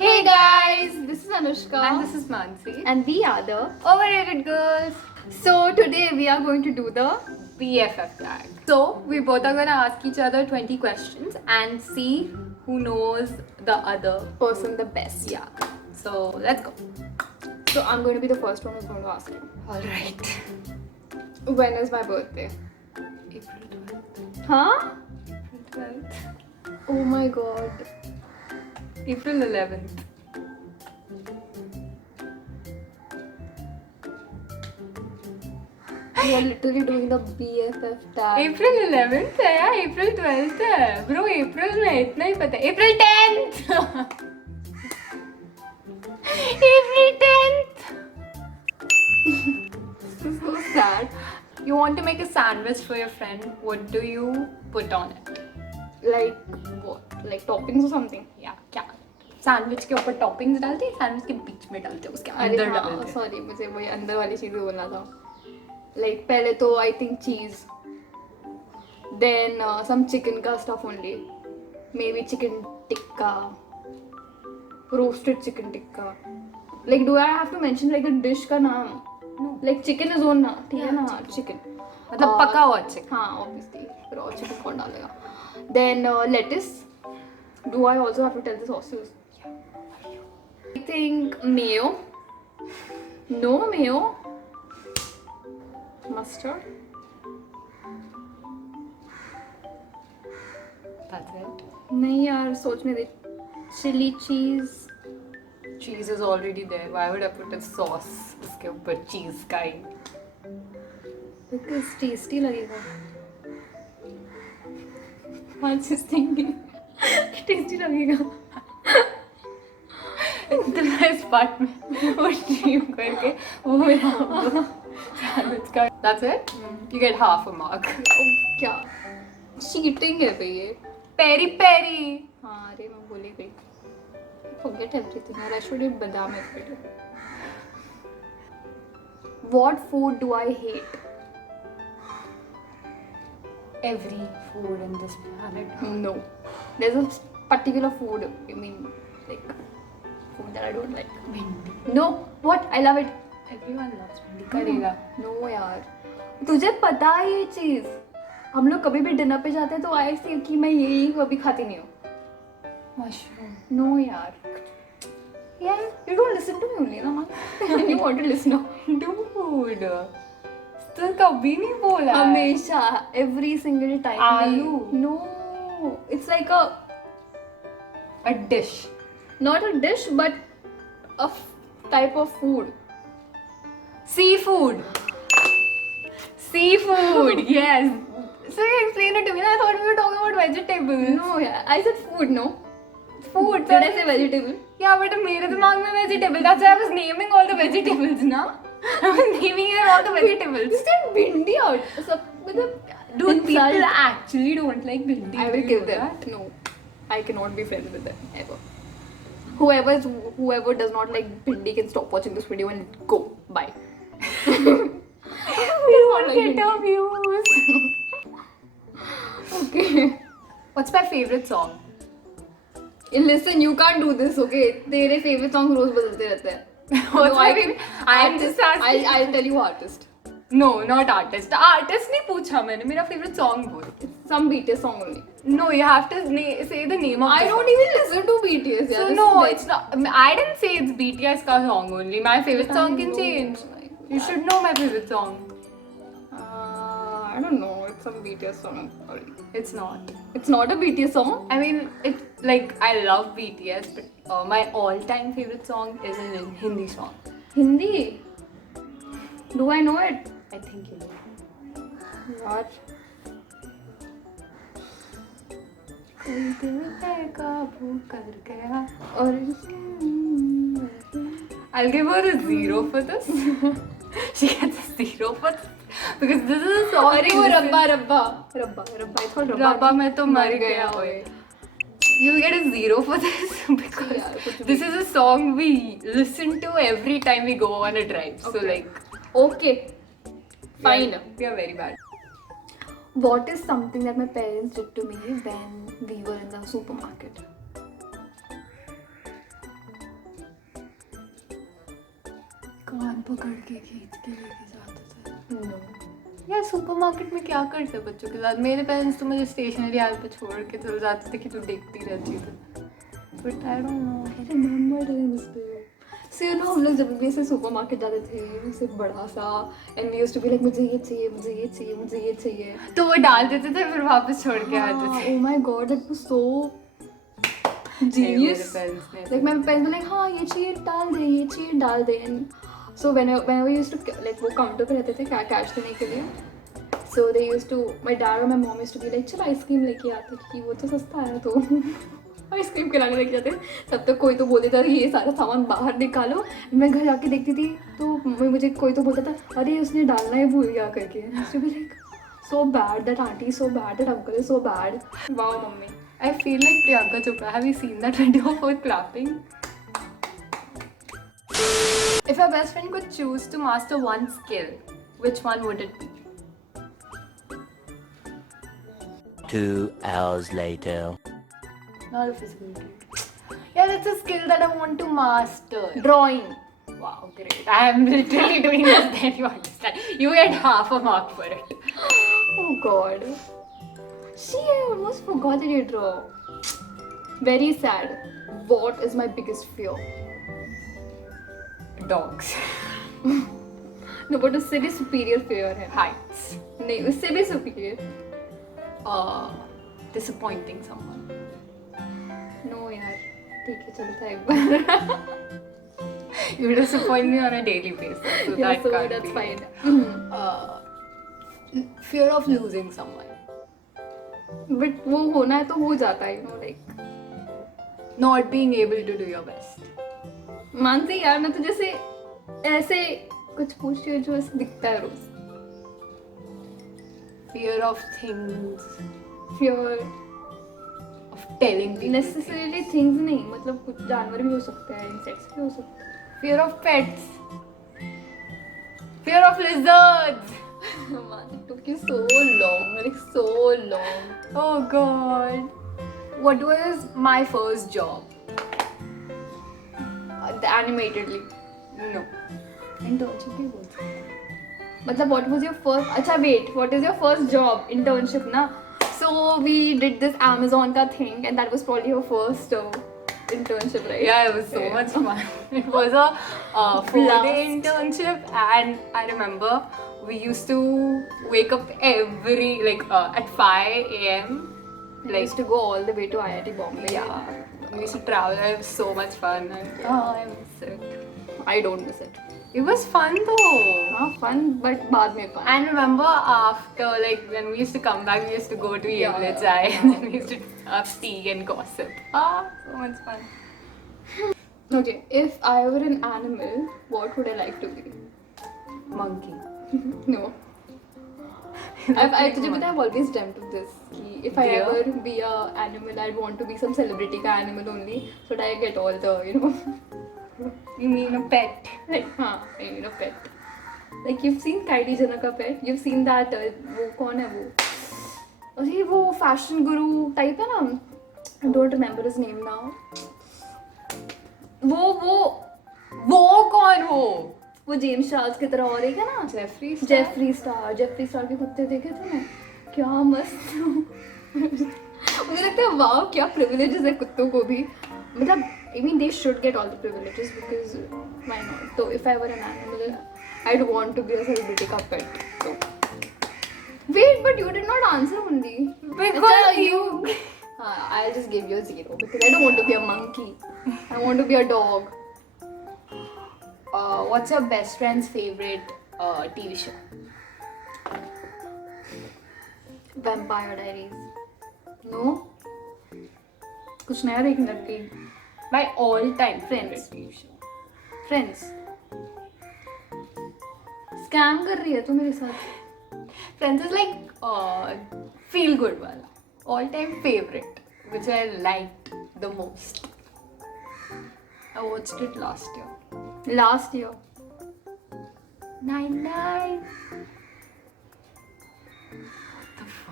Hey guys, this is Anushka And this is Mansi. and we are the Overrated girls. so today we are going to do the BFF tag. So we both are gonna ask each other 20 questions and see who knows the other. person the best. Yeah. So let's go. So I'm going to be the first one who's going to ask you. Alright. When is my birthday? April 12th. Huh? April 12th. Oh my god. April 11th. You are literally doing the BFF tag. April 11th है या April 12th है? Bro, April में इतना ही पता है. April 10th. April 10th. This is so sad. You want to make a sandwich for your friend. What do you put on it? Like what? Like toppings or something? या क्या? Sandwich के ऊपर toppings डालते हैं, sandwich के बीच में डालते हैं, उसके अंदर डालते हैं. सॉरी मुझे वही अंदर वाली चीज़ बोलना था. Like पहले तो I think cheese. Then some chicken का stuff only. Maybe chicken tikka. Roasted chicken tikka. Like do I have to mention like the dish का नाम? No. Like chicken is on ना, ठीक है ना? Chicken. मतलब पका हुआ चिकन. हाँ obviously. फिर और chicken कौन डालेगा? Then lettuce. Do I also have to tell the sauces? I think mayo. No mayo. Mustard. That's it. नहीं यार सोचने दे. Chili cheese. Cheese is already there. Why would I put a sauce उसके ऊपर cheese का ही? Because tasty लगेगा. I was just thinking. Tasty लगेगा. The best part में वो ड्रीम करके वो मेरा सैंडविच का. That's it. You get half a mark. क्या? Cheating है भाई ये. Peri peri. हाँ अरे मैं भूल ही गई. Forget everything. यार I should eat badam every day. What food do I hate? Every food in this planet. No. There's a particular food. I mean, like food that I don't like. Bhindi. No. What? I love it. Everyone loves bhindi. करेगा. No यार. तुझे पता है ये चीज? हम लोग कभी भी डिनर पे जाते हैं तो आई सी कि मैं यही कभी खाती नहीं हूँ. Mushroom. No यार. यार you don't listen to me only ना man. You want to listen now. Dude. तो कभी नहीं बोला. हमेशा every single time. आलू. No. It's like A dish. not a dish but a type of food. Seafood. Seafood. Yes. So you explain it to me. I thought we were talking about vegetables. No yeah. I said food no. Food. Did I say vegetable? Yeah, but मेरे दिमाग में vegetable. That's why I was naming all the vegetables ना. I was naming here all the You vegetables. said bhindi out. सब मतलब Dude, insult. people actually don't like bhindi. I will kill them. No, I cannot be friends with them ever. Whoever does not like bhindi can stop watching this video and go. Bye. We won't get our views. Okay. What's my favorite song? Listen, you can't do this, okay? तेरे favorite song रोज बदलते रहते हैं. What's my I favorite? I'm just asking. I'll tell you artist. No, not artist. Artist नहीं पूछा मैंने. मेरा favorite song बोल. Some BTS song only. No, you have to say the name of. I the don't song. even listen to BTS. Yeah, So this no, is like- it's not. I didn't say it's BTS का song only. My favorite song can change. You should know my favorite song. I don't know. It's some BTS song. Sorry. It's not. It's not a BTS song. I mean, it like I love BTS, but my all-time favorite song is a Hindi song. Hindi. Do I know it? I think you know. यार. कोई दिल पे काबू कर गया. और I'll give her a 0 for this. She gets a 0 for this because this is a song. अरे वो रब्बा it's called रब्बा में तो मर गया होए. You get a 0 for this because यार, कुछ भी. this is a song we listen to every time we go on a drive. So Okay. like, Okay. Fine. we are very bad. What is something that my parents did to me when supermarket. कान पकड़ के खींच के लेके जाते थे. No. यार supermarket में क्या करते हैं बच्चों के साथ. मेरे पेरेंट्स तो मुझे स्टेशनरी आल पे छोड़ के चले जाते थे कि तू देखती रहती थी. But I don't know. I remember doing this too. So you know हम लोग जब भी ऐसे सुपरमार्केट जाते थे सिर्फ बड़ा सा and we used to be like मुझे ये चाहिए मुझे ये चाहिए मुझे ये चाहिए. तो वो डाल देते थे फिर वापस छोड़ के आते थे. Oh my god, that was so genius. Like my parents were like हाँ ये चाहिए डाल दे ये चाहिए डाल दे. And so whenever we used to like वो काउंटर पे रहते थे कैश देने के लिए. So they used to, my dad और my mom used to be like चल आइसक्रीम लेके आते क्योंकि वो तो सस्ता है तो आइसक्रीम खिलाने लेके जाते. तब तक कोई तो बोल देता था ये सारा सामान बाहर निकालो. मैं घर जाके देखती थी तो मुझे कोई तो बोलता था अरे उसने डालना ही भूल गया करके. to be like so bad, that auntie is so bad, that uncle is so bad. Wow mummy. I feel like Priyanka Chopra. Have you seen that video for clapping? If your best friend could choose to master one skill, which one would it be? 2 hours later. Not a physical trait. Yeah, that's a skill that I want to master. Drawing. Wow, great. I am literally doing this, then you understand. You get half a mark for it. Oh god. See, I almost forgot that you draw. Very sad. What is my biggest fear? Dogs. No, but उससे भी superior fear है. Heights. नहीं, उससे भी superior. Disappointing someone. No यार, ठीक है चलता है एक बार. You disappoint me on a daily basis, so Yeah, that so can't that's be. fine. Fear of losing someone. But वो होना है तो हो जाता है, you know, like. Not being able to do your best. मानती यार मैं तो जैसे ऐसे कुछ पूछती हूँ जो ऐसे दिखता है रोज. Fear of things. Fear. Of telling people. Necessarily things नहीं, मतलब कुछ जानवर भी हो सकते हैं, insects भी हो सकते हैं. Fear of pets. Fear of lizards. Man, it took you so long, like so long. Oh god. What was my first job? The animatedly. No. Internship भी बोल सकते हैं. मतलब what was your first? अच्छा wait, what is your first job? Internship ना? So we did this Amazon का thing and that was probably your first internship, right? Yeah, it was so much fun. It was a 4-day internship, and I remember we used to wake up at 5 a.m. I used to go all the way to IIT Bombay. Yeah, we used to travel. It was so much fun. And, I miss it. I don't miss it. It was fun though. हाँ fun, but बाद में fun. And remember after, like, when we used to come back, we used to go to Yevle Chai and then we used to have tea and gossip. So much fun. Okay, if I were an animal, what would I like to be? Monkey. No. तुझे पता है, I've always dreamt of this. कि if I Deer? ever be a animal, I'd want to be some celebrity का animal only, so that I get all the, you know. You mean a pet? Like, हाँ, I mean a pet. Like you've seen Kylie Jenner का pet. You've seen that. वो कौन है वो? अरे वो fashion guru type है ना? I don't remember his name now. वो कौन हो? वो जेम्स चार्ल्स की तरह और एक है ना? जेफरी स्टार के कुत्ते देखे थे ना? क्या मस्त. मुझे लगता है वाव क्या privileges है कुत्तों को भी. मतलब I mean they should get all the privileges because why not? So if I were an animal, I'd want to be a celebrity का pet. So wait, but you did not answer only. Because you. I'll just give you a 0 because I don't want to be a monkey. I want to be a dog. What's your best friend's favorite TV show? Vampire Diaries. No? कुछ नया देखने लग गई. My all-time Friends. favorite TV show. Friends. Scam कर रही है तू मेरे साथ. Friends is like feel good wala. All-time favorite, which I liked the most. I watched it last year. Last year. 9/9. What the fuck?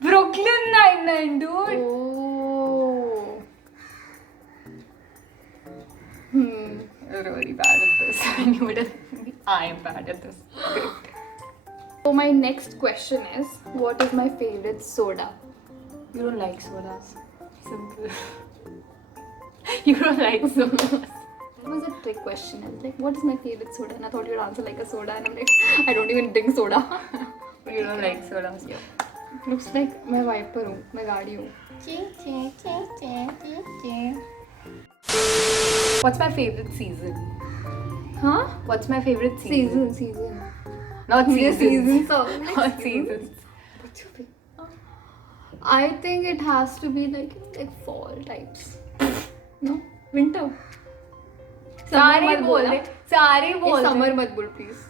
Brooklyn Nine-Nine, dude. Oh. You're really bad at this. I knew it. I am bad at this. Great. So my next question is, what is my favorite soda? You don't like sodas. Simple. You don't like sodas. That was a trick question. I was like, what is my favorite soda? And I thought you'd answer like a soda, and I'm like, I don't even drink soda. You don't like sodas. Yeah. Looks like मैं wiper हूँ, मैं गाड़ी हूँ. What's my favorite season? Huh? What's my favorite season? Season. Not मुझे seasons. seasons of Not seasons. What's your favorite? I think it has to be like fall types. No, winter. सारे बोल दे. सारे ये बोल दे. summer मत बोल please.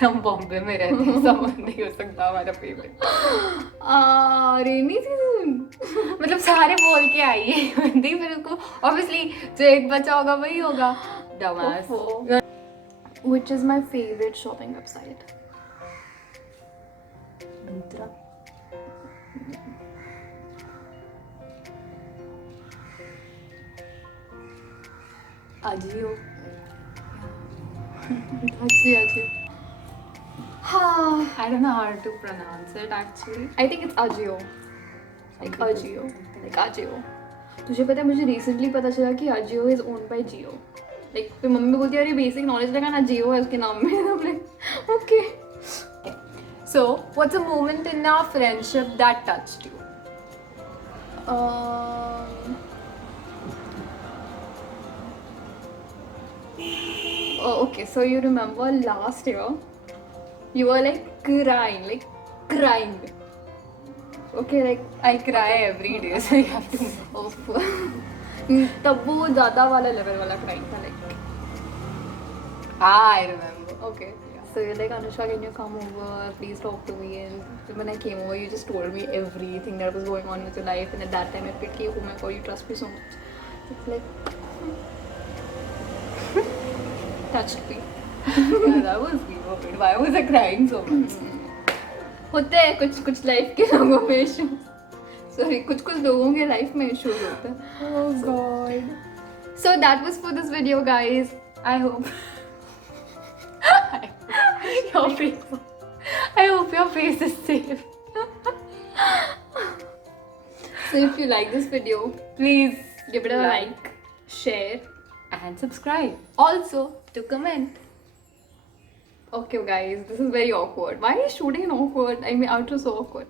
हम बॉम्बे में रहते हैं. समर नहीं हो सकता हमारा फेवरेट. Rainy season. मतलब सारे बोल के आइए हिंदी फिर उसको ऑब्वियसली जो एक बचा होगा वही होगा. Dumbass. Which is my favorite shopping website? Myntra. Ajio. Ajio. I don't know how to pronounce it actually. I think it's Ajio. Like Ajio. Like Ajio. तुझे पता है मुझे recently पता चला कि Ajio is owned by Jio. Like फिर mummy बोलती है अरे basic knowledge लगा ना Jio है उसके नाम में. I'm like okay. So, what's a moment in our friendship that touched you? Oh, okay, so you remember last year, you were like crying. Okay, like I cry every day, so you have to. तब वो ज़्यादा वाला level वाला crying था like. I remember. Okay. So you're like, Anushka, can you come over? Please talk to me. And when I came over, you just told me everything that was going on with your life. And at that time, I picked you. Oh my God, you trust me so much. It's like touched me. Yeah, that was weird. Why was I crying so much? होते हैं कुछ life के लोगों में issue. Sorry, कुछ लोगों के life में इशूज होते हैं. Oh God. So that was for this video, guys. I hope. Your face. I hope your face is safe. So if you like this video, Please give it a like, share. and subscribe. Also to comment. Okay, guys, this is very awkward. Why are you shooting in awkward? I mean, outro so awkward.